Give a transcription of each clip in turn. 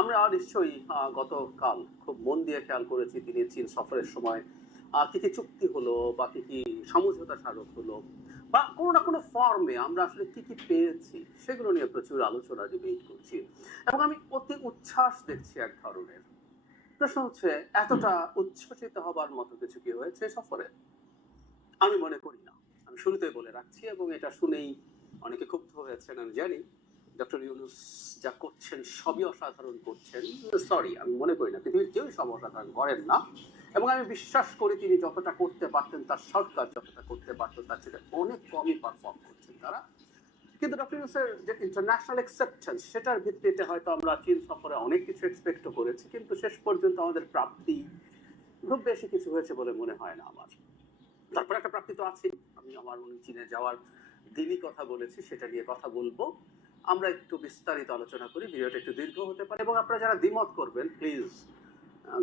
আমরা নিশ্চয়ই গতকাল খুব মন দিয়ে খেয়াল করেছি তিনি চীন সফরের সময় কি কি চুক্তি হলো বা কি কি সমঝোতা স্মারক হলো বা কোনো না কোনো ফর্মে আমরা আসলে কি কি পেয়েছি সেগুলো নিয়ে প্রচুর আলোচনা ডিবেট করছি এবং আমি অতি উচ্ছ্বাস দেখছি এক ধরনের। প্রশ্ন হচ্ছে, এতটা উচ্ছ্বসিত হবার মতো কিছু কি হয়েছে সফরে? আমি মনে করি না। আমি শুরুতেই বলে রাখছি এবং এটা শুনেই অনেকে ক্ষুব্ধ হয়েছেন আমি জানি। ডক্টর ইউনূস যা করছেন সবই অসাধারণ করছেন। সরি, আমি মনে করি না পৃথিবীর কেউই সব অসাধারণ করেন না এবং আমি বিশ্বাস করি তিনি যতটা করতে পারতেন, তার সরকার যতটা করতে পারতো তার চেয়ে অনেক কমই পারফর্ম করছেন তারা। কিন্তু ডক্টর ইউনূসের যে ইন্টারন্যাশনাল অ্যাকসেপ্টেন্স, সেটার ভিত্তিতে হয়তো আমরা চীন সফরে অনেক কিছু এক্সপেক্টও করেছি, কিন্তু শেষ পর্যন্ত আমাদের প্রাপ্তি খুব বেশি কিছু হয়েছে বলে মনে হয় না আমার। তারপর একটা প্রাপ্তি তো আছেই। আমি আমার উনি চীনে যাওয়ার দিনই কথা বলেছি, সেটা নিয়ে কথা বলবো। আমরা একটু বিস্তারিত আলোচনা করি, ভিডিওটা একটু দীর্ঘ হতে পারে এবং আপনারা যারা দ্বিমত করবেন প্লিজ,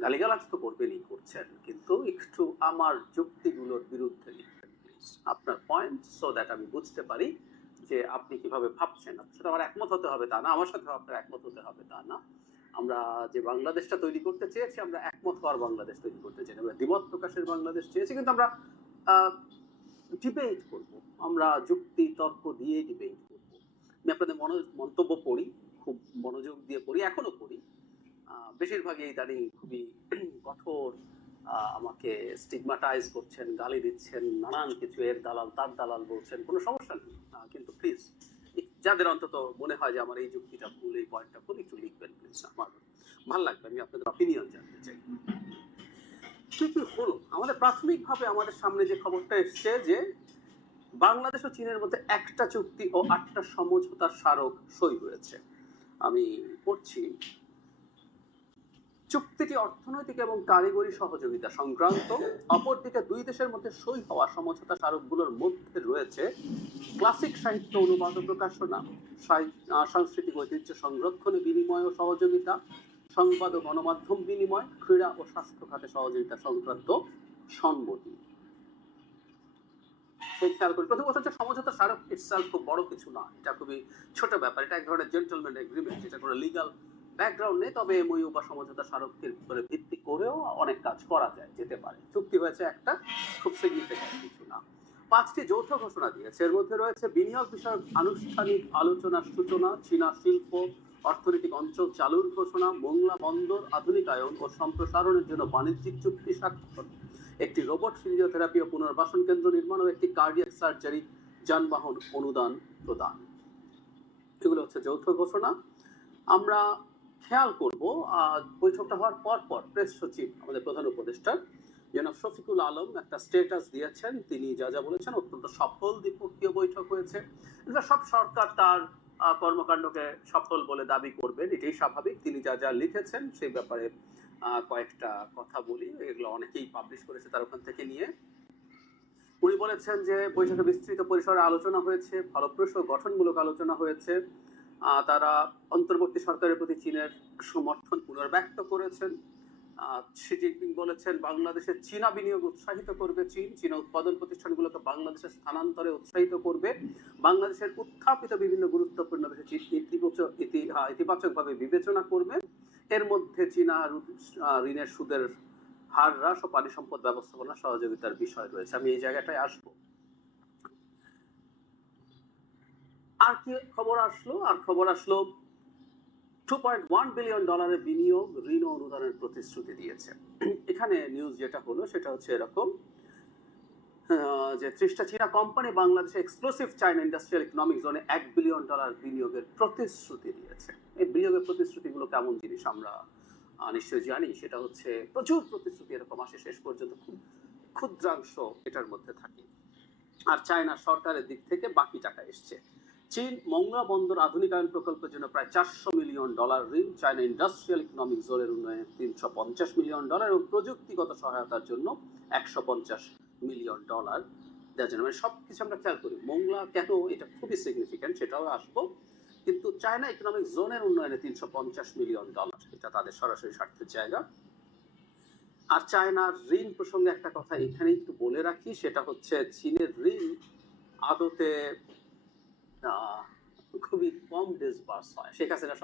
গালিগালাজ তো করবেনই, করছেন, কিন্তু একটু আমার যুক্তিগুলোর বিরুদ্ধে লিখবেন প্লিজ আপনার পয়েন্ট, সো দ্যাট আমি বুঝতে পারি যে আপনি কিভাবে ভাবছেন। আপনার সাথে আমার একমত হতে হবে তা না, আমার সাথে আপনার একমত হতে হবে তা না। আমরা যে বাংলাদেশটা তৈরি করতে চেয়েছি, আমরা একমত হওয়ার বাংলাদেশ তৈরি করতে চাই, আমরা দ্বিমত প্রকাশের বাংলাদেশ চেয়েছি, কিন্তু আমরা ডিবেট করব, আমরা যুক্তি তর্ক দিয়ে ডিবেট করব। আমি আপনাদের মন্তব্য পড়ি, খুব মনোযোগ দিয়ে পড়ি, এখনো পড়ি। বেশিরভাগই ইদানিং খুবই কঠোর, আমাকে স্টিগমাটাইজ করছেন, গালি দিচ্ছেন, নানান কিছু, এর দালাল তার দালাল বলছেন, কোনো সমস্যা নেই, কিন্তু প্লিজ যাদের অন্তত মনে হয় যে আমার এই যুক্তিটা ভুল, এই পয়েন্টটা ভুল, একটু লিখবেন প্লিজ, আমার ভালো লাগবে, আমি আপনাদের অপিনিয়ন জানতে চাই। কি কি হলো? আমাদের প্রাথমিকভাবে আমাদের সামনে যে খবরটা এসছে যে বাংলাদেশ ও চীনের মধ্যে একটা চুক্তি ও 8টা সমঝোতার স্মারক সই হয়েছে। আমি পড়ছি, চুক্তিটি অর্থনৈতিক এবং কারিগরি সহযোগিতা সংক্রান্ত। অপরদিকে দুই দেশের মধ্যে সই হওয়া সমঝোতা স্মারকগুলোর মধ্যে রয়েছে ক্লাসিক সাহিত্য অনুবাদ ও প্রকাশনা, সাংস্কৃতিক ঐতিহ্য সংরক্ষণে বিনিময় ও সহযোগিতা, সংবাদ ও গণমাধ্যম বিনিময়, ক্রীড়া ও স্বাস্থ্য খাতে সহযোগিতা সংক্রান্ত সম্মতি। খেয়াল করি, প্রথম কথা হচ্ছে সমঝোতা স্মারক ইটসেলফ খুব বড় কিছু না, এটা খুবই ছোট ব্যাপার, এটা এক ধরনের জেন্টলম্যান এগ্রিমেন্ট, এটা কোনো লিগাল ব্যাকগ্রাউন্ড নেই, তবে এমওইউ বা সমঝোতা স্মারকের উপরে ভিত্তি করেও অনেক কাজ করা যায়, যেতে পারে। চুক্তি হয়েছে একটা, খুব সিগনিফিক্যান্ট কিছু না। 5টি যৌথ ঘোষণা দিয়েছে, এর মধ্যে রয়েছে বিনিয়োগ বিষয়ক আনুষ্ঠানিক আলোচনার সূচনা, চীনা শিল্প অর্থনৈতিক অঞ্চল চালুর ঘোষণা, মোংলা বন্দর আধুনিকায়ন ও সম্প্রসারণের জন্য বাণিজ্যিক চুক্তি স্বাক্ষর, একটি রোবট ফিজিওথেরাপি ও পুনর্বাসন কেন্দ্র নির্মাণ ও একটি কার্ডিয়াক সার্জারি যানবাহন অনুদান প্রদান। এগুলো হচ্ছে যৌথ ঘোষণা। আমরা খেয়াল করব, বৈঠকটা হওয়ার পর প্রেস সচিব আমাদের প্রধান উপদেষ্টা জনাব শফিকুল আলম একটা স্ট্যাটাস দিয়েছেন, তিনি যা যা বলেছেন অত্যন্ত সফল দ্বিপক্ষীয় বৈঠক হয়েছে। সব সরকার তার কর্মকাণ্ডকে সফল বলে দাবি করবেন, এটাই স্বাভাবিক। তিনি যা যা লিখেছেন সেই ব্যাপারে কয়েকটা কথা বলি, এগুলো অনেকেই পাবলিশ করেছে তার ওখান থেকে নিয়ে। উনি বলেছেন যে বৈঠকে বিস্তৃত পরিসরে আলোচনা হয়েছে, ফলপ্রসূ গঠনমূলক আলোচনা হয়েছে। তারা অন্তর্বর্তী সরকারের প্রতি চীনের সমর্থন পুনর্ব্যক্ত করেছেন। শি জিনপিং বলেছেন বাংলাদেশে চীনা বিনিয়োগ উৎসাহিত করবে চীন, চীনা উৎপাদন প্রতিষ্ঠানগুলোকে বাংলাদেশের স্থানান্তরে উৎসাহিত করবে, বাংলাদেশের উত্থাপিত বিভিন্ন গুরুত্বপূর্ণ বিষয় ইতিবাচকভাবে বিবেচনা করবে। এর মধ্যে চীনা ঋণের সুদের হার হ্রাস ও পানি সম্পদ ব্যবস্থাপনা সহযোগিতার বিষয় রয়েছে। আমি এই জায়গাটায় আসবো। আর কি খবর আসলো? আর খবর আসলো $2.1 বিলিয়ন বিনিয়োগ, ঋণ ও অনুদানের প্রতিশ্রুতি দিয়েছে। এখানে নিউজ যেটা হলো সেটা হচ্ছে এরকম যে 30টা চীনা কোম্পানি বাংলাদেশে এক্সক্লুসিভ চায়না ইন্ডাস্ট্রিয়াল ইকোনমিক জোনে $1 বিলিয়ন বিনিয়োগের প্রতিশ্রুতি দিয়েছে। এই বিনিয়োগের প্রতিশ্রুতিগুলো কেমন জিনিস আমরা নিশ্চয়ই জানি, সেটা হচ্ছে প্রচুর প্রতিশ্রুতি এরকম আসে, শেষ পর্যন্ত খুব ক্ষুদ্রাংশ এটার মধ্যে থাকে, আর চায়না সরকারের দিক থেকে বাকি টাকা এসছে। চীন মোংলা বন্দর আধুনিকায়ন প্রকল্পের জন্য প্রায় $400 মিলিয়ন ঋণ, চায়না ইন্ডাস্ট্রিয়াল ইকোনমিক জোনের উন্নয়নে $350 মিলিয়ন এবং প্রযুক্তিগত সহায়তার জন্য $150 মিলিয়ন দেওয়ার জন্য। মানে সবকিছু আমরা খেয়াল করি, মোংলা কেন এটা খুবই সিগনিফিক্যান্ট সেটাও আসবো, কিন্তু চায়না ইকোনমিক জোনের উন্নয়নে $350 মিলিয়ন, এটা তাদের সরাসরি স্বার্থের জায়গা। আর চায়নার ঋণ প্রসঙ্গে একটা কথা এখানে একটু বলে রাখি, সেটা হচ্ছে চীনের ঋণ আদতে খুবই কম ডিসবার্স হয়। শেখ হাসিনার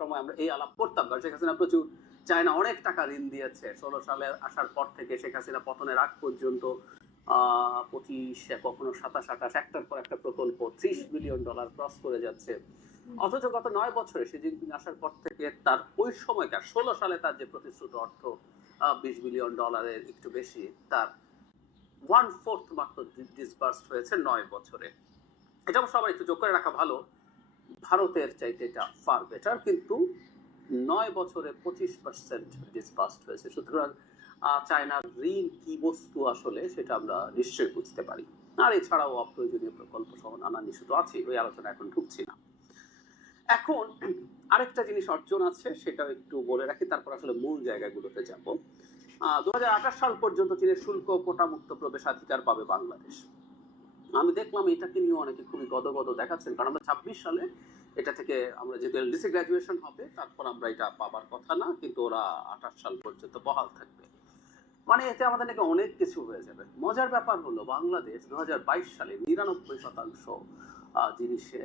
সময় আমরা এই আলাপ করতাম, কারণ শেখ হাসিনা প্রচুর চায়না অনেক টাকা ঋণ দিয়েছে। 16 সালে আসার পর থেকে শেখ হাসিনা পতনের আগ পর্যন্ত 25, কখনো 27, 28 একটার পর একটা প্রকল্প $30 বিলিয়ন ক্রস করে যাচ্ছে। অথচ গত 9 বছরে শি জিনপিং আসার পর থেকে তার ওই সময়কার 16 সালে তার যে প্রতিশ্রুত অর্থ $20 বিলিয়ন একটু বেশি, তার 1/4 মাত্র ডিসবার্সড হয়েছে 9 বছরে। এটা অবশ্য আবার একটু যোগ করে রাখা ভালো, ভারতের চাইতে এটা ফার বেটার, কিন্তু 9 বছরে 25% ডিসবার্সড হয়েছে। সুতরাং চায়নার ঋণ কি বস্তু আসলে সেটা আমরা নিশ্চয়ই বুঝতে পারি। আর এছাড়াও অপ্রয়োজনীয় প্রকল্প সহ নানান ইস্যু তো আছে, ওই আলোচনা এখন ঢুকছি না। এখন আরেকটা জিনিস অর্জন আছে, সেটাও একটু বলে রাখি, তারপর আসলে মূল জায়গাগুলোতে যাব। 2028 সাল পর্যন্ত চীনের শুল্ক কোটা মুক্ত প্রবেশাধিকার পাবে বাংলাদেশ। আমি দেখলাম এটাকে নিয়ে অনেকে খুবই গদগদ দেখাচ্ছেন, কারণ আমরা 26 সালে এটা থেকে আমরা যেহেতু এলডিসি গ্রাজুয়েশন হবে, তারপর আমরা এটা পাবার কথা না, কিন্তু ওরা 28 সাল পর্যন্ত বহাল থাকবে। মানে এতে আমাদের নাকি অনেক কিছু হয়ে যাবে। মজার ব্যাপার হলো বাংলাদেশ 2022 সালে 99% জিনিসে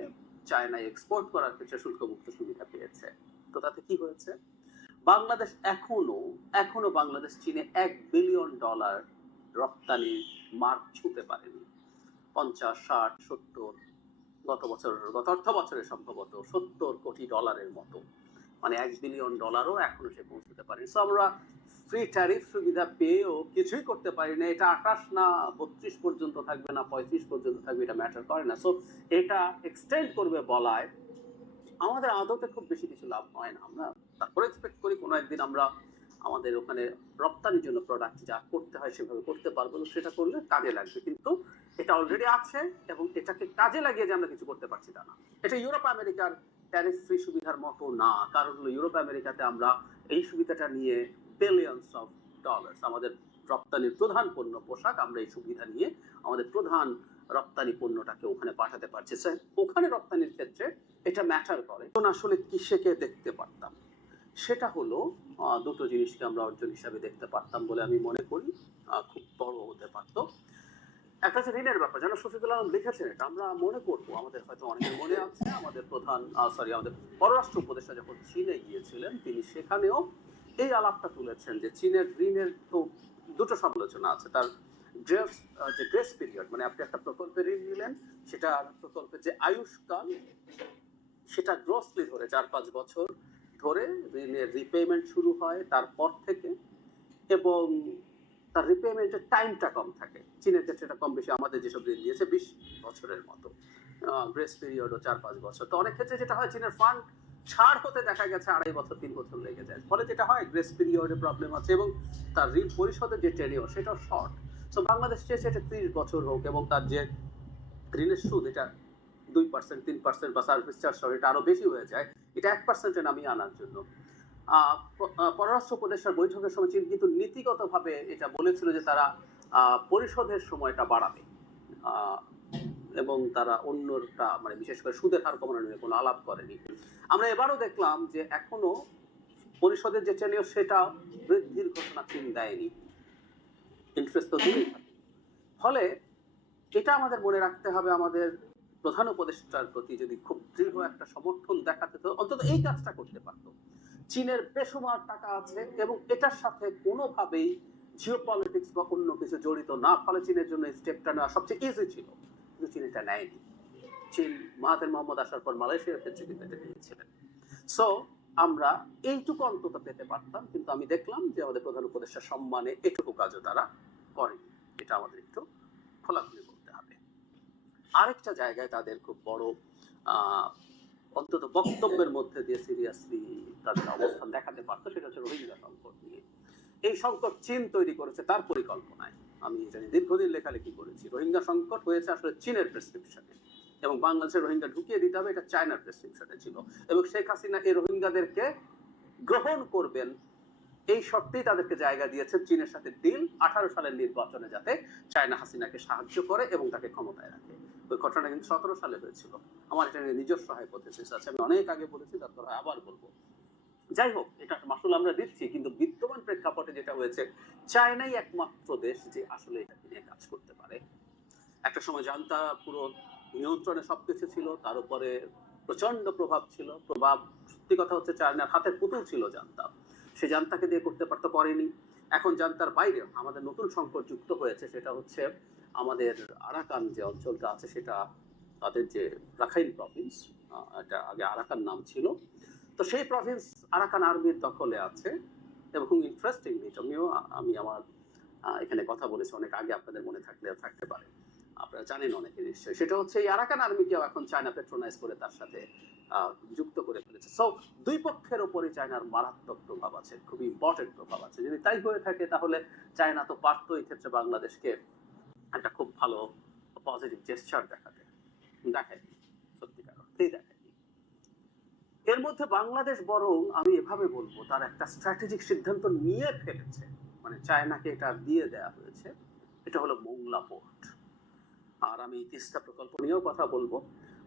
চায়নায় এক্সপোর্ট করার ক্ষেত্রে শুল্কমুক্ত সুবিধা পেয়েছে। তো তাতে কি হয়েছে? বাংলাদেশ এখনো বাংলাদেশ চীনে $1 বিলিয়ন রপ্তানি মার্ক ছুঁতে পারেনি। 50, 60, 70 গত অর্থ বছরে সম্ভবত $70 কোটি মতো, মানে $1 বিলিয়ন এখনো সে পৌঁছতে পারেনি। সো আমরা ফ্রি ট্যারিফ সুবিধা পেয়েও কিছুই করতে পারি না। এটা 28 না 32 পর্যন্ত থাকবে না 35 পর্যন্ত থাকবে, এটা ম্যাটার করে না। সো এটা এক্সটেন্ড করবে বলায় আমাদের আদতে খুব বেশি কিছু লাভ হয় না। আমরা তারপরে এক্সপেক্ট করি কোনো একদিন আমরা আমাদের ওখানে রপ্তানির জন্য প্রোডাক্ট যা করতে হয় সেভাবে করতে পারবো, সেটা করলে কাজে লাগবে। কিন্তু এটা অলরেডি আছে এবং এটাকে কাজে লাগিয়ে যে আমরা কিছু করতে পারছি তা না। এটা ইউরোপ আমেরিকার ট্যারিফ ফ্রি সুবিধার মতো না, কারণ হলো ইউরোপ আমেরিকাতে আমরা এই সুবিধাটা নিয়ে বিলিয়নস অফ ডলার্স, আমাদের রপ্তানির প্রধান পণ্য পোশাক, আমরা এই সুবিধা নিয়ে আমাদের প্রধান রপ্তানি পণ্যটাকে ওখানে পাঠাতে পারছি। ওখানে রপ্তানির ক্ষেত্রে এটা ম্যাটার করে। তখন আসলে কিসেকে দেখতে পারতাম, সেটা হলো দুটো জিনিসকে আমরা অর্জন হিসাবে দেখতে পারতাম বলে আমি মনে করি। খুব বড় হতে পারত। একটা হচ্ছে ঋণের ব্যাপার, যেন শফিকুল আলম লিখেছেন, এটা আমরা মনে করবো, আমাদের হয়তো অনেকের মনে আছে, আমাদের আমাদের পররাষ্ট্র উপদেষ্টা যখন চীনে গিয়েছিলেন, তিনি সেখানেও এই আলাপটা তুলেছেন যে চীনের ঋণের তো দুটো সমালোচনা আছে। তার যে গ্রেস পিরিয়ড, মানে আপনি একটা প্রকল্পে ঋণ নিলেন, সেটা প্রকল্পের যে আয়ুষ্কাল সেটা গ্রসলি ধরে 4-5 বছর ধরে ঋণের রিপেমেন্ট শুরু হয় তারপর থেকে, এবং তার রিপেমেন্টের টাইমটা কম থাকে। চীনের ক্ষেত্রে এটা কম বেশি, আমাদের যেসব ঋণ দিয়েছে 20 বছরের মতো, গ্রেস পিরিয়ডও 4-5 বছর। তো অনেক ক্ষেত্রে যেটা হয়, চীনের ফান্ড ছাড় হতে দেখা গেছে 2.5 বছর 3 বছর লেগে যায়। ফলে যেটা হয়, গ্রেস পিরিয়ডে প্রবলেম আছে এবং তার ঋণ পরিশোধের যে টেনিওর সেটাও শর্ট। সো বাংলাদেশ চেয়েছে এটা 30 বছর হোক, এবং তার যে ঋণের সুদ এটা 2%, 3% বা সার্ভিস চার্জ সহ এটা আরো বেশি হয়ে যায়, এটা 1%-এ নামিয়ে আনার জন্য পররাষ্ট্র উপদেষ্টার বৈঠকের সময় চীন কিন্তু নীতিগতভাবে এটা বলেছিল যে তারা পরিশোধের সময়টা বাড়াবে, এবং তারা অন্যটা মানে বিশেষ করে সুদের হার কমানো নিয়ে কোনো আলাপ করেনি। আমরা এবারও দেখলাম যে এখনো পরিশোধের যে টেনিওর সেটা বৃদ্ধির ঘোষণা চীন দেয়নি, ইন্টারেস্ট তো দূরেই থাকে। ফলে এটা আমাদের মনে রাখতে হবে, আমাদের প্রধান উপদেষ্টার প্রতি যদি খুব দৃঢ় একটা সমর্থন দেখাতে, তো অন্তত এই কাজটা করতে পারতো। চীনের বেসুমার টাকা আছে এবং এটার সাথে কোনোভাবেই জিওপলিটিক্স বা অন্য কিছু জড়িত না, ফলে চীনের জন্য স্টেপটা নেওয়া সবচেয়ে ইজি ছিল, কিন্তু চীন এটা নেয়নি। চীন মাহাথির মোহাম্মদ আসার পর মালয়েশিয়ার ক্ষেত্রে কিন্তু এটা নিয়েছিলেন। সো আমরা এইটুকু অন্তত পেতে পারতাম, কিন্তু আমি দেখলাম যে আমাদের প্রধান উপদেষ্টার সম্মানে এটুকু কাজও তারা করেনি। এটা আমাদের একটু খোলাখুলি করতে হবে। আরেকটা জায়গায় তাদের খুব বড় অন্তত বক্তব্যের মধ্যে দিয়ে সিরিয়াসলি তাদের অবস্থান দেখাতে পারতো, সেটা হচ্ছে রোহিঙ্গা সংকট নিয়ে। এই সংকট চীন তৈরি করেছে তার পরিকল্পনায়। আমি জানি দীর্ঘদিন লেখালেখি করেছি, রোহিঙ্গা সংকট হয়েছে আসলে চীনের প্রেসক্রিপশনে, এবং বাংলাদেশের রোহিঙ্গা ঢুকিয়ে দিতে হবে এটা চায়নার প্রেসক্রিপশনে ছিল, এবং শেখ হাসিনা এই রোহিঙ্গাদেরকে গ্রহণ করবেন এই শর্তেই তাদেরকে জায়গা দিয়েছে চীনের সাথে ডিল, 18 সালের নির্বাচনে যাতে চায়না হাসিনাকে সাহায্য করে এবং তাকে ক্ষমতায় রাখে। ওই ঘটনা কিন্তু 17 সালে হয়েছিল। আমার এটা নিয়ে নিজস্ব হাইপোথেসিস আছে, আমি অনেক আগে বলেছি, তারপর আবার বলবো। যাই হোক, এটা মাসুল আমরা দিচ্ছি, কিন্তু বিদ্যমান প্রেক্ষাপটে যেটা হয়েছে, চায়নাই একমাত্র দেশ যে আসলে এটাকে নিয়ে কাজ করতে পারে। একটা সময় জানতা পুরো নিয়ন্ত্রণে সবকিছু ছিল, তার উপরে প্রচন্ড প্রভাব ছিল। প্রভাব, সত্যি কথা হচ্ছে চায়নার হাতের পুতুল ছিল জান্তা। সে জান্তাকে দিয়ে করতে পারতো, করেনি। এখন জান্তার বাইরে আমাদের নতুন সংকট যুক্ত হয়েছে, সেটা হচ্ছে আমাদের আরাকান যে অঞ্চলটা আছে, সেটা তাদের যে রাখাইন প্রভিন্স, এটা আগে আরাকান নাম ছিল, তো সেই প্রভিন্স আরাকান আর্মির দখলে আছে। এবং ইন্টারেস্টিংলি আমি আমার এখানে কথা বলেছি অনেক আগে, আপনাদের মনে থাকতে পারে, আপনারা জানেন অনেকে নিশ্চয়ই, সেটা হচ্ছে এই আরাকান আর্মিকেও এখন চায়না পেট্রোনাইজ করে তার সাথে যুক্ত করে ফেলেছে। সো দুই পক্ষের ওপরই চায়নার মারাত্মক প্রভাব আছে, খুবই ইম্পর্টেন্ট প্রভাব আছে। যদি তাই হয়ে থাকে তাহলে চায়না তো পারত এই ক্ষেত্রে বাংলাদেশকে একটা খুব ভালো পজিটিভ জেস্চার দেখাতে, দেখায়নি, সত্যিকার অর্থেই দেখায়নি। এর মধ্যে বাংলাদেশ বরং আমি এভাবে বলবো তার একটা স্ট্র্যাটেজিক সিদ্ধান্ত নিয়ে ফেলেছে, মানে চায়নাকে এটা দিয়ে দেওয়া হয়েছে। এটা হলো মোংলা পোর্ট। আর আমি তিস্তা প্রকল্প নিয়েও কথা বলবো।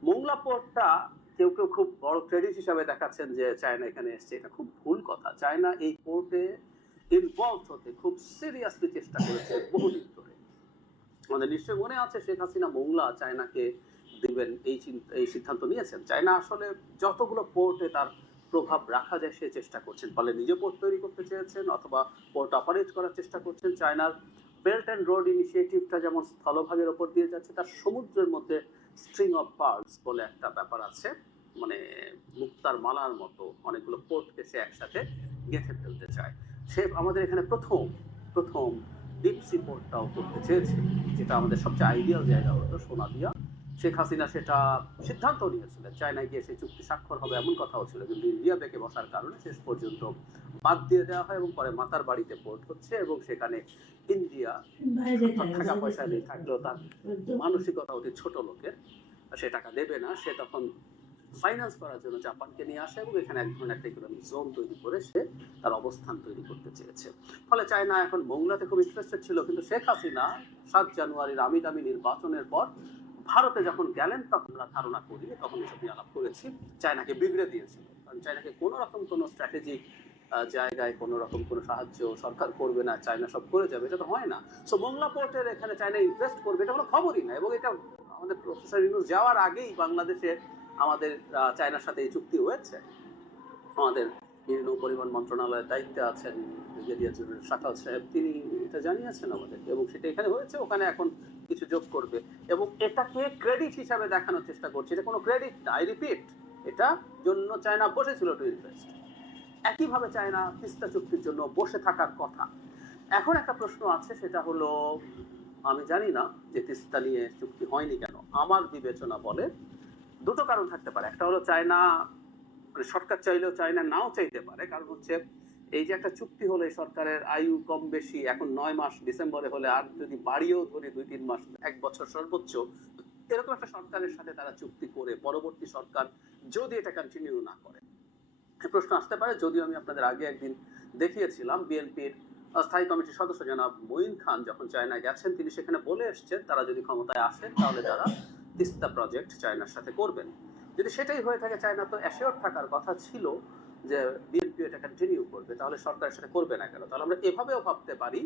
মোংলা পোর্টটা কেউ কেউ খুব বড় ক্রেডিট হিসাবে দেখাচ্ছেন যে চায়না এখানে এসছে, এটা খুব ভুল কথা। চায়না এই পোর্টে ইনভলভ হতে খুব সিরিয়াসলি চেষ্টা করেছে বহুদিন ধরে। আমাদের নিশ্চয়ই মনে আছে শেখ হাসিনা মোংলা চায়নাকে দিবেন এই সিদ্ধান্ত নিয়েছেন। চায়না আসলে যতগুলো পোর্টে তার প্রভাব রাখা যায় সে চেষ্টা করছেন, ফলে নিজে পোর্ট তৈরি করতে চেয়েছেন অথবা পোর্ট অপারেট করার চেষ্টা করছেন। চায়নার বেল্ট অ্যান্ড রোড ইনিশিয়েটিভটা যেমন স্থলভাগের ওপর দিয়ে যাচ্ছে, তার সমুদ্রের মধ্যে স্ট্রিং অফ পার্লস বলে একটা ব্যাপার আছে, মানে মুক্তার মালার মতো অনেকগুলো পোর্টকে সে একসাথে গেঁথে ফেলতে চায়। সে আমাদের এখানে প্রথম ডিপ সি পোর্টটাও করতে চেয়েছে, যেটা আমাদের সবচেয়ে আইডিয়াল জায়গা হতো সোনাদিয়া। শেখ হাসিনা সেটা সিদ্ধান্ত নিয়েছিলেন, চায়নায় গিয়ে সেই চুক্তি স্বাক্ষর হবে এমন কথাও ছিল, কিন্তু ইন্ডিয়া বেঁকে বসার কারণে শেষ পর্যন্ত বাদ দিয়ে দেওয়া হয় এবং পরে মাতার বাড়িতে পোর্ট হচ্ছে। এবং সেখানে ইন্ডিয়া টাকা পয়সা নেই থাকলেও তার মানসিকতা অতি ছোট লোকের, সে টাকা দেবে না। সে তখন ফাইন্যান্স করার জন্য জাপানকে নিয়ে আসে এবং এখানে এক ধরনের একটা ইকোনমিক জোন তৈরি করে সে তার অবস্থান তৈরি করতে চেয়েছে। ফলে চায়না এখন মোংলাতে খুব ইন্টারেস্টেড ছিল, কিন্তু শেখ হাসিনা 7 জানুয়ারির আমির নির্বাচনের পর ভারতে যখন গেলেন, তখন আমরা ধারণা করি, তখন এসব নিয়ে আলাপ করেছি, চায়নাকে বিগড়ে দিয়েছিল। কারণ চায়নাকে কোনো রকম কোনো স্ট্র্যাটেজিক জায়গায় কোনো রকম কোনো সাহায্য সরকার করবে না, চায়না সব করে যাবে, এটা তো হয় না। সো মোংলা পোর্টের এখানে চায়না ইনভেস্ট করবে এটা কোনো খবরই না। এবং এটা আমাদের প্রফেসর ইউনূস যাওয়ার আগেই বাংলাদেশে আমাদের চায়নার সাথে এই চুক্তি হয়েছে। আমাদের নৌ পরিবহন মন্ত্রণালয়ের দায়িত্বে আছেন ব্রিগেডিয়ার জেনারেল শাকাল সাহেব, তিনি এটা জানিয়েছেন আমাদের, এবং সেটা এখানে হয়েছে, ওখানে এখন কিছু যোগ করবে এবং এটাকে ক্রেডিট হিসাবে দেখানোর চেষ্টা করছে। এটা কোনো ক্রেডিট না, আই রিপিট, এটা জন্য চায়না বসেছিল টু ইনভেস্ট। একইভাবে চায়না তিস্তা চুক্তির জন্য বসে থাকার কথা। এখন একটা প্রশ্ন আছে, সেটা হলো আমি জানি না যে তিস্তা নিয়ে চুক্তি হয়নি কেন। আমার বিবেচনা বলে দুটো কারণ থাকতে পারে। একটা হলো চায়না, মানে সরকার চাইলেও চায়না নাও চাইতে পারে। কারণ হচ্ছে এই যে একটা চুক্তি হলো, সরকারের আয়ু কম বেশি এখন 9 মাস, ডিসেম্বরে হলে আর যদি বাড়িয়েও ধরে 2-3 মাস, 1 বছর সর্বোচ্চ, এরকম একটা সরকারের সাথে তারা চুক্তি করে পরবর্তী সরকার যদি এটা কন্টিনিউ না করে, প্রশ্ন আসতে পারে। যদিও আমি আপনাদের আগে একদিন দেখিয়েছিলাম, বিএনপির স্থায়ী কমিটির সদস্য জনাব মঈন খান যখন চায়না গেছেন, তিনি সেখানে বলে এসছেন তারা যদি ক্ষমতায় আসেন তাহলে তারা তিস্তা প্রজেক্ট চায়নার সাথে করবেন। যদি সেটাই হয়ে থাকে, চায়না তো অ্যাসিওর থাকার কথা ছিল যে বিএনপি এটা কন্টিনিউ করবে, তাহলে সরকারের সাথে করবে না কেন? তাহলে আমরা এভাবেও ভাবতে পারি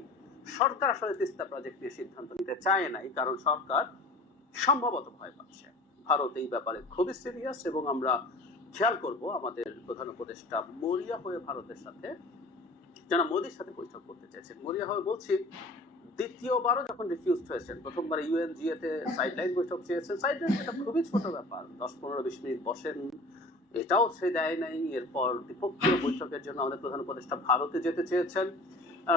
সরকার আসলে তিস্তা প্রজেক্ট নিয়ে সিদ্ধান্ত নিতে চায় নাই, কারণ সরকার সম্ভবত ভয় পাচ্ছে। ভারত এই ব্যাপারে খুবই সিরিয়াস এবং আমরা খেয়াল করব আমাদের প্রধান উপদেষ্টা মরিয়া হয়ে ভারতের সাথে, যারা মোদির সাথে বৈঠক করতে চাইছেন, মরিয়া হয়ে বলছি, দ্বিতীয়বারও যখন রিফিউজ হয়েছেন, প্রথমবার ইউএনজিএ তে সাইডলাইন বৈঠক চেয়েছেন। সাইডলাইন এটা খুবই ছোট ব্যাপার, 10-15-20 মিনিট বসেন, এটাও সে দেয় নাই। এরপর দ্বিপক্ষীয় বৈঠকের জন্য আমাদের প্রধান উপদেষ্টা ভারতে যেতে চেয়েছেন,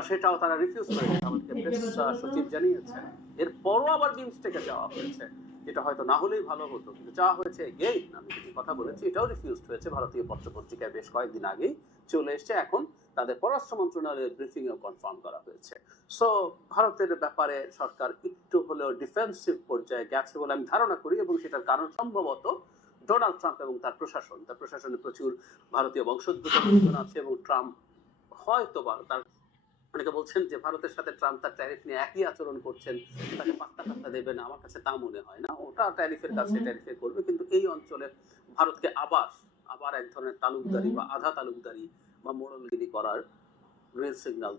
সেটাও তারা রিফিউজ করেছেন, আমাদেরকে প্রেস সচিব জানিয়েছেন। এরপরও আবার বিমস্টেকে যাওয়া হয়েছে, যেটা হয়তো না হলেই ভালো হতো, কিন্তু যাওয়া হয়েছে। এগেইন আমি যদি কথা বলেছি, এটাও রিফিউজড হয়েছে। ভারতীয় পত্রপত্রিকায় বেশ কয়েকদিন আগেই চলে এসছে, এখন তাদের পররাষ্ট্র মন্ত্রণালয়ের ব্রিফিং এও কনফার্ম করা হয়েছে। সো ভারতের ব্যাপারে সরকার একটু হলেও ডিফেন্সিভ পর্যায়ে গেছে বলে আমি ধারণা করি, এবং সেটার কারণ সম্ভবত ডোনাল্ড ট্রাম্প এবং তার প্রশাসনে প্রচুর ভারতীয় বংশোদ্ভূত লোকজন আছে, এবং ট্রাম্প হয়তো তার, অনেকে বলছেন যে ভারতের সাথে ট্রাম্প তার ট্যারিফ নিয়ে একই আচরণ করছেন, তাকে পাত্তা দেবে না। আমার কাছে তা মনে হয় না, ওটা ট্যারিফের কাছে ট্যারিফে করবে, কিন্তু এই অঞ্চলে ভারতকে আবার এক ধরনের তালুকদারি বা আধা তালুকদারি বা মোড়লগিরি করার গ্রিন সিগন্যাল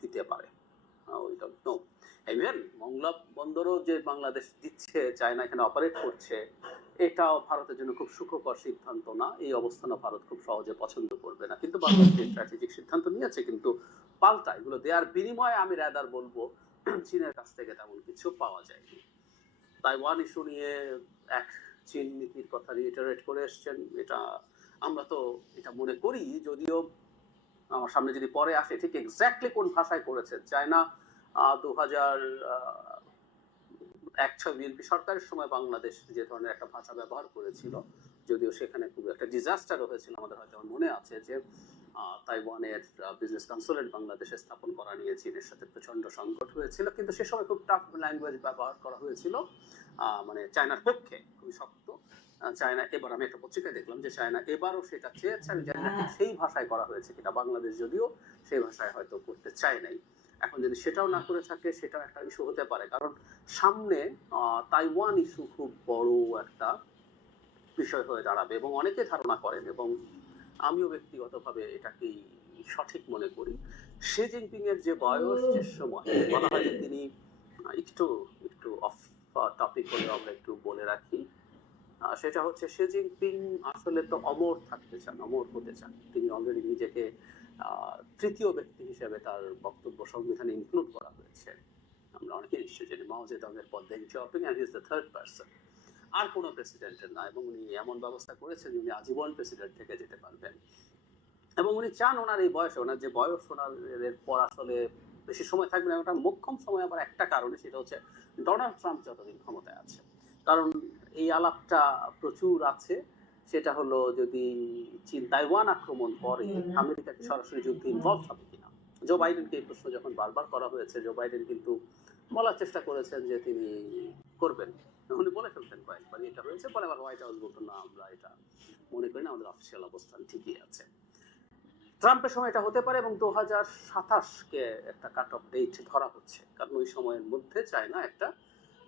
দিতে পারে। We don't know. Even Mongla বন্দরও যে বাংলাদেশ দিচ্ছে, চায়না এখানে অপারেট করছে, এটাও ভারতের জন্য খুব সুখকর সিদ্ধান্ত না। এই অবস্থানও ভারত খুব সহজে পছন্দ করবে না। কিন্তু বাংলাদেশ স্ট্র্যাটেজিক সিদ্ধান্ত নিয়েছে, কিন্তু পাল্টা এগুলো দেওয়ার বিনিময়ে আমি রাদার বলবো চীনের কাছ থেকে তেমন কিছু পাওয়া যায়নি। তাইওয়ান ইস্যু নিয়ে এক চীন নীতির কথা রিইটারেট করে এসছেন। এটা আমরা তো এটা মনে করি, যদিও আমার সামনে যদি পরে আসে ঠিক এক্স্যাক্টলি কোন ভাষায় করেছেন। চায়না 2001-6 বিএনপি সরকারের সময় বাংলাদেশ যে ধরনের একটা ভাষা ব্যবহার করেছিল, যদিও সেখানে খুব একটা ডিজাস্টারও হয়েছিল। আমাদের হয়তো মনে আছে যে তাইওয়ানের বিজনেস কনসুলেট বাংলাদেশে স্থাপন করা নিয়ে চীনের সাথে প্রচন্ড সংকট হয়েছিল, কিন্তু সে সময় খুব টাফ ল্যাঙ্গুয়েজ ব্যবহার করা হয়েছিল, মানে চায়নার পক্ষে খুবই শক্ত। চায়না এবার, আমি একটা পত্রিকায় দেখলাম যে চায়না এবারও সেটা চেয়েছে, আমি জানি না ঠিক সেই ভাষায় করা হয়েছে কিনা। বাংলাদেশ যদিও সেই ভাষায় হয়তো করতে চায় নাই। এখন যদি সেটাও না করে থাকে, সেটাও একটা ইস্যু হতে পারে, কারণ সামনে তাইওয়ান ইস্যু খুব বড় একটা বিষয় হয়ে দাঁড়াবে এবং অনেকে ধারণা করেন, এবং আমিও ব্যক্তিগতভাবে এটাকেই সঠিক মনে করি। শি জিনপিং এর যে বয়স, যে সময় বলা হয় যে তিনি একটু একটু অফ টপিক হলে আমরা একটু বলে রাখি, সেটা হচ্ছে শি জিনপিং আসলে তো অমর থাকতে চান, অমর হতে চান। তিনি অলরেডি নিজেকে তৃতীয় ব্যক্তি হিসেবে তার বক্তব্য সংবিধানে ইনক্লুড করা হয়েছে। আমরা অনেকে নিশ্চয়ই জানি মাও জেডংয়ের পর Deng Xiaoping, and he is the third person. আর কোনো প্রেসিডেন্টের না, এবং উনি এমন ব্যবস্থা করেছেন উনি আজীবন প্রেসিডেন্ট থেকে যেতে পারবেন। এবং উনি চান ওনার এই বয়সে, ওনার যে বয়স, ওনার এর পর আসলে বেশি সময় থাকবে না। ওটা মোক্ষম সময় আবার একটা কারণে, সেটা হচ্ছে ডোনাল্ড ট্রাম্প যতদিন ক্ষমতায় আছে। কারণ এই আলাপটা প্রচুর আছে, সেটা হলো যদি চীন তাইওয়ান আক্রমণ করে আমেরিকা কি সরাসরি যুদ্ধে ইনভলভ হবে কিনা। জো বাইডেনকে এই প্রশ্ন যখন বারবার করা হয়েছে, জো বাইডেন কিন্তু বলার চেষ্টা করেছেন যে তিনি করবেন। উনি বলে ফেলতেন কয়েকবার এটা হয়েছে, পরে আবার হোয়াইট হাউস বলতো না, আমরা এটা মনে করি না, আমাদের অফিসিয়াল অবস্থান ঠিকই আছে। ট্রাম্পের সময় এটা হতে পারে, এবং 2027-কে একটা কাট অফ ডেট ধরা হচ্ছে, কারণ ওই সময়ের মধ্যে চায়না একটা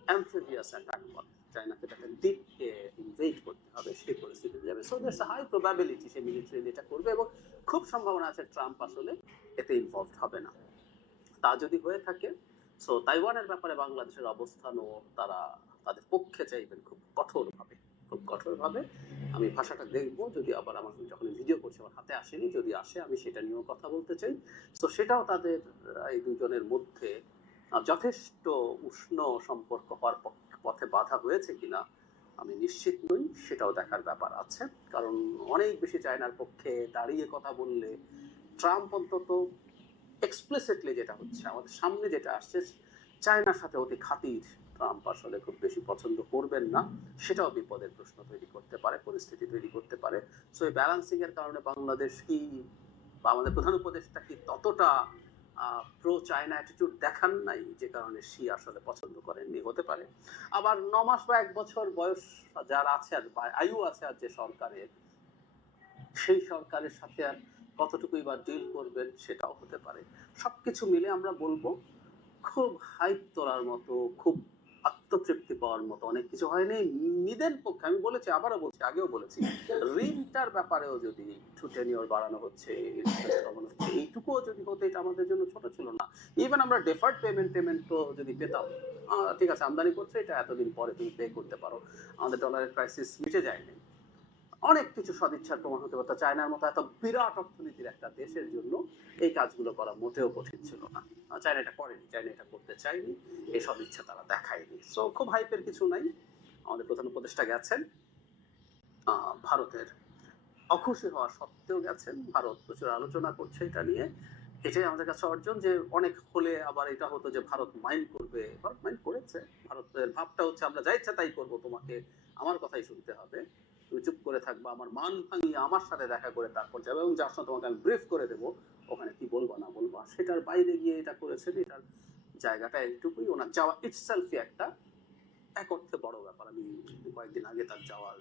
অ্যাম্ফিবিয়াস অ্যাটাক করে, চায়নাকে একটা দ্বীপকে ইনভেড করতে হবে, সেই পরিস্থিতিতে যাবে। So that's a high probability সে মিলিটারি এটা করবে, এবং খুব সম্ভাবনা আছে ট্রাম্প আসলে এতে ইনভলভ হবে না। তা যদি হয়ে থাকে, সো তাইওয়ানের ব্যাপারে বাংলাদেশের অবস্থানও তারা তাদের পক্ষে চাইবেন খুব কঠোরভাবে, খুব কঠোরভাবে। আমি ভাষাটা দেখবো, যদি আবার আমার যখন ভিডিও করছি আমার হাতে আসেনি, যদি আসে আমি সেটা নিয়েও কথা বলতে চাই। তো সেটাও তাদের এই দুজনের মধ্যে যথেষ্ট উষ্ণ সম্পর্ক হওয়ার পথে বাধা হয়েছে কিনা আমি নিশ্চিত নই, সেটাও দেখার ব্যাপার আছে। কারণ অনেক বেশি চায়নার পক্ষে দাঁড়িয়ে কথা বললে ট্রাম্প অন্তত এক্সপ্লিসিটলি, যেটা হচ্ছে আমাদের সামনে যেটা আসছে, চায়নার সাথে অতি খাতির ট্রাম্প আসলে খুব বেশি পছন্দ করবেন না, সেটাও বিপদের প্রশ্ন তৈরি করতে পারে, পরিস্থিতি তৈরি করতে পারে। সো এই ব্যালেন্সিং এর কারণে বাংলাদেশ কি, বা আমাদের প্রধান উপদেষ্টা কি ততটা প্রো চায়না অ্যাটিটিউড দেখান নাই, যে কারণে সি আসলে পছন্দ করেননি, হতে পারে। আবার 9 মাস বা 1 বছর বয়স যার আছে, আর আয়ু আছে আর যে সরকারের, সেই সরকারের সাথে আর কতটুকুই বা ডিল করবেন, সেটাও হতে পারে। সবকিছু মিলে আমরা বলবো খুব হাইপ তোলার মতো, খুব আত্মতৃপ্তি পাওয়ার মতো অনেক কিছু হয়নি। নিদেন পক্ষে আমি বলেছি, আবারও বলছি, আগেও বলেছি, ঋণটার ব্যাপারেও যদি একটু টেনিওর বাড়ানো হচ্ছে, এইটুকুও যদি হতো, এটা আমাদের জন্য ছোট ছিল না। ইভেন আমরা ডেফার্ড পেমেন্টও যদি পেতাম, ঠিক আছে আমদানি করছে, এটা এতদিন পরে তুমি পে করতে পারো, আমাদের ডলারের ক্রাইসিস মিটে যায়নি, অনেক কিছু সদিচ্ছার প্রমাণ হতে পারত। চায়নার মতো এত বিরাট অর্থনীতির একটা দেশের জন্য এই কাজগুলো করা মোটেও কঠিন ছিল না। চায়না এটা করেনি, চায়না এটা করতে চায়নি, এই সদিচ্ছা তারা দেখায়নি। সো খুব হাইপের কিছু নাই। আমাদের প্রধান উপদেষ্টা গেছেন, ভারতের অখুশি হওয়া সত্ত্বেও গেছেন, ভারত প্রচুর আলোচনা করছে এটা নিয়ে। এটাই আমাদের কাছে অর্জন, যে অনেক হলে আবার এটা হতো যে ভারত মাইন্ড করবে, ভারত মাইন্ড করেছে। ভারতের ভাবটা হচ্ছে আমরা যা ইচ্ছা তাই করবো, তোমাকে আমার কথাই শুনতে হবে, তুমি চুপ করে থাকবা, আমার মান ভাঙিয়ে আমার সাথে দেখা করে তারপর যাবে, এবং যার সাথে তোমাকে আমি ব্রিফ করে দেবো ওখানে কি বলবো না বলবো। সেটার বাইরে গিয়ে এটা করেছেন, এটার জায়গাটা এইটুকুই। ওনার যাওয়া ইটসেলফই একটা এক অর্থে বড় ব্যাপার। আমি কয়েকদিন আগে তার যাওয়ার